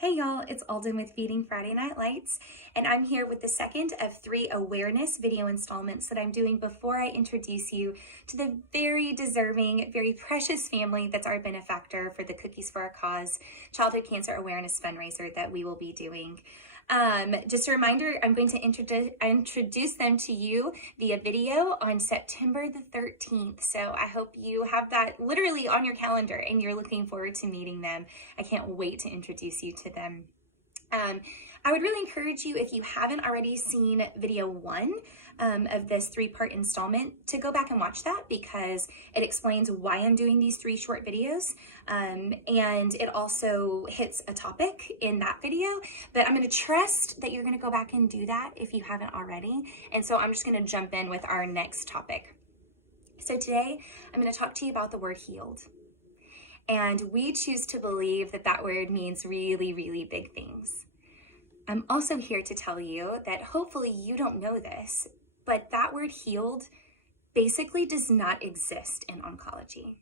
Hey y'all, it's Alden with Feeding Friday Night Lights, and I'm here with the second of 3 awareness video installments that I'm doing before I introduce you to the very deserving, very precious family that's our benefactor for the Cookies for a Cause Childhood Cancer Awareness fundraiser that we will be doing. Just a reminder, I'm going to introduce them to you via video on September the 13th. So I hope you have that literally on your calendar and you're looking forward to meeting them. I can't wait to introduce you to them. I would really encourage you, if you haven't already seen video 1 of this 3-part installment, to go back and watch that because it explains why I'm doing these 3 short videos. And it also hits a topic in that video, but I'm going to trust that you're going to go back and do that if you haven't already. And so I'm just going to jump in with our next topic. So today I'm going to talk to you about the word healed. And we choose to believe that that word means really, really big things. I'm also here to tell you that hopefully you don't know this, but that word healed basically does not exist in oncology.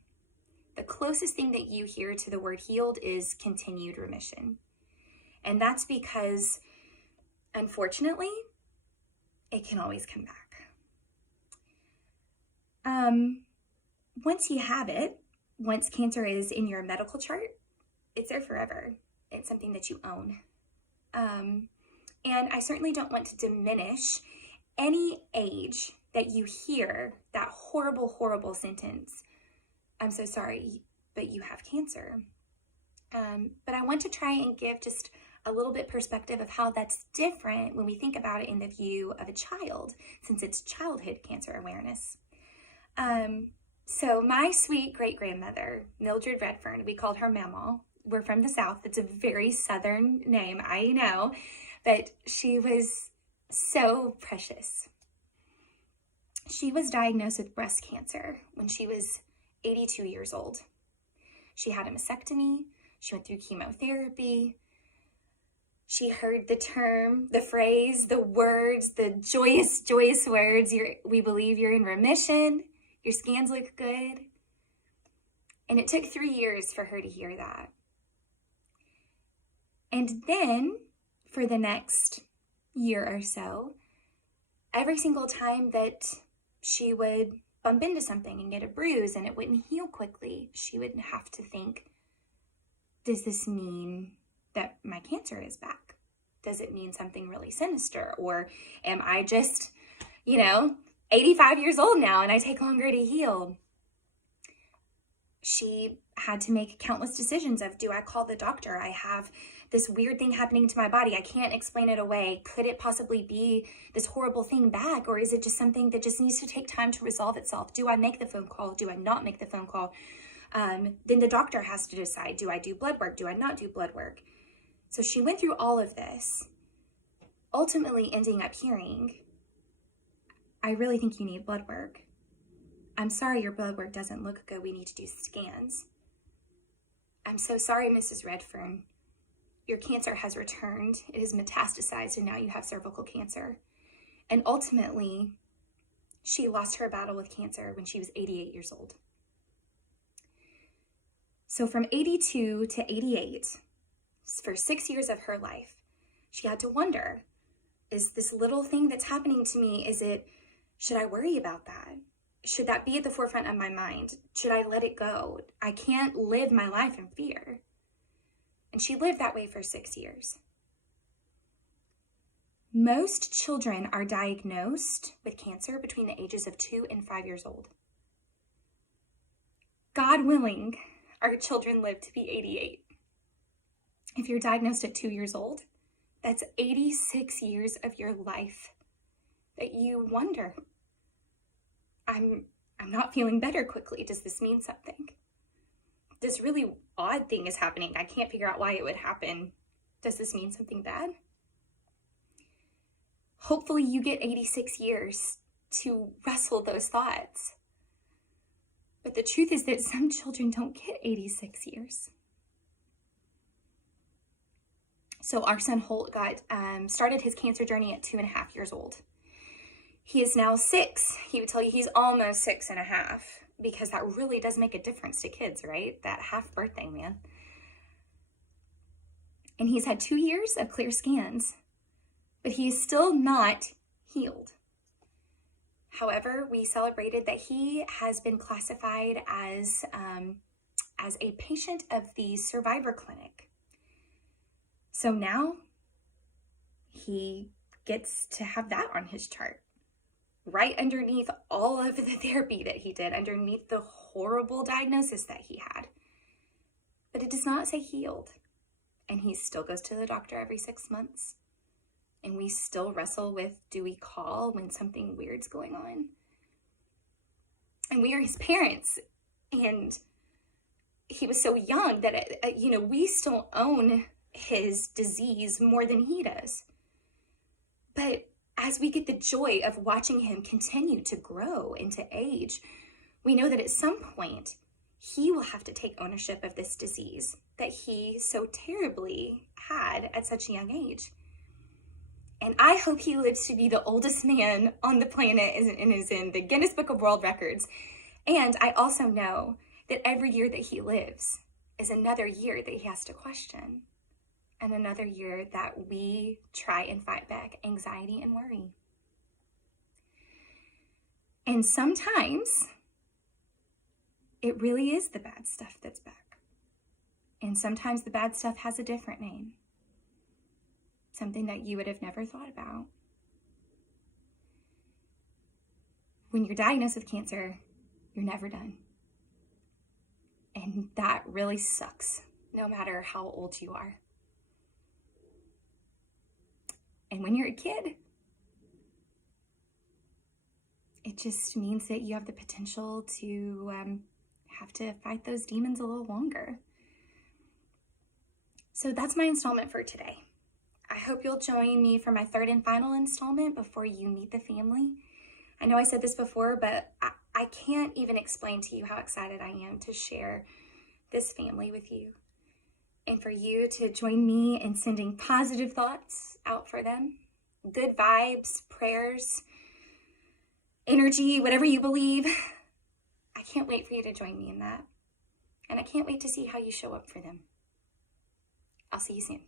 The closest thing that you hear to the word healed is continued remission. And that's because, unfortunately, it can always come back. Once you have it, once cancer is in your medical chart, it's there forever. It's something that you own. And I certainly don't want to diminish any age that you hear that horrible, horrible sentence. I'm so sorry, but you have cancer. But I want to try and give just a little bit perspective of how that's different when we think about it in the view of a child, since it's childhood cancer awareness. So my sweet great-grandmother, Mildred Redfern, we called her Mama. We're from the South. It's a very Southern name, I know, but she was so precious. She was diagnosed with breast cancer when she was 82 years old. She had a mastectomy. She went through chemotherapy. She heard the term, the phrase, the words, the joyous, joyous words. We believe you're in remission. Your scans look good. And it took 3 years for her to hear that. And then for the next year or so, every single time that she would bump into something and get a bruise and it wouldn't heal quickly, she would have to think, does this mean that my cancer is back? Does it mean something really sinister? Or am I just, 85 years old now and I take longer to heal? She had to make countless decisions of, do I call the doctor? I have this weird thing happening to my body. I can't explain it away. Could it possibly be this horrible thing back? Or is it just something that just needs to take time to resolve itself? Do I make the phone call? Do I not make the phone call? Then the doctor has to decide, do I do blood work? Do I not do blood work? So she went through all of this, ultimately ending up hearing, I really think you need blood work. I'm sorry your blood work doesn't look good. We need to do scans. I'm so sorry, Mrs. Redfern. Your cancer has returned. It has metastasized and now you have cervical cancer. And ultimately, she lost her battle with cancer when she was 88 years old. So from 82 to 88, for 6 years of her life, she had to wonder, is this little thing that's happening to me, should I worry about that? Should that be at the forefront of my mind? Should I let it go? I can't live my life in fear. And she lived that way for 6 years. Most children are diagnosed with cancer between the ages of 2 and 5 years old. God willing, our children live to be 88. If you're diagnosed at 2 years old, that's 86 years of your life that you wonder, I'm not feeling better quickly. Does this mean something? This really odd thing is happening. I can't figure out why it would happen. Does this mean something bad? Hopefully you get 86 years to wrestle those thoughts. But the truth is that some children don't get 86 years. So our son Holt started his cancer journey at 2.5 years old. He is now 6. He would tell you he's almost 6.5 because that really does make a difference to kids, right? That half birthday, man. and he's had 2 years of clear scans, but he is still not healed. However, we celebrated that he has been classified as a patient of the Survivor Clinic. So now he gets to have that on his chart, right underneath all of the therapy that he did, underneath the horrible diagnosis that he had. But it does not say healed. And he still goes to the doctor every 6 months. And we still wrestle with, do we call when something weird's going on? And we are his parents. And he was so young that, we still own his disease more than he does. But as we get the joy of watching him continue to grow and to age, we know that at some point, he will have to take ownership of this disease that he so terribly had at such a young age. And I hope he lives to be the oldest man on the planet and is in the Guinness Book of World Records. And I also know that every year that he lives is another year that he has to question, and another year that we try and fight back anxiety and worry. And sometimes it really is the bad stuff that's back. And sometimes the bad stuff has a different name, something that you would have never thought about. When you're diagnosed with cancer, you're never done. And that really sucks, no matter how old you are. And when you're a kid, it just means that you have the potential to have to fight those demons a little longer. So that's my installment for today. I hope you'll join me for my third and final installment before you meet the family. I know I said this before, but I can't even explain to you how excited I am to share this family with you, and for you to join me in sending positive thoughts out for them, good vibes, prayers, energy, whatever you believe. I can't wait for you to join me in that. And I can't wait to see how you show up for them. I'll see you soon.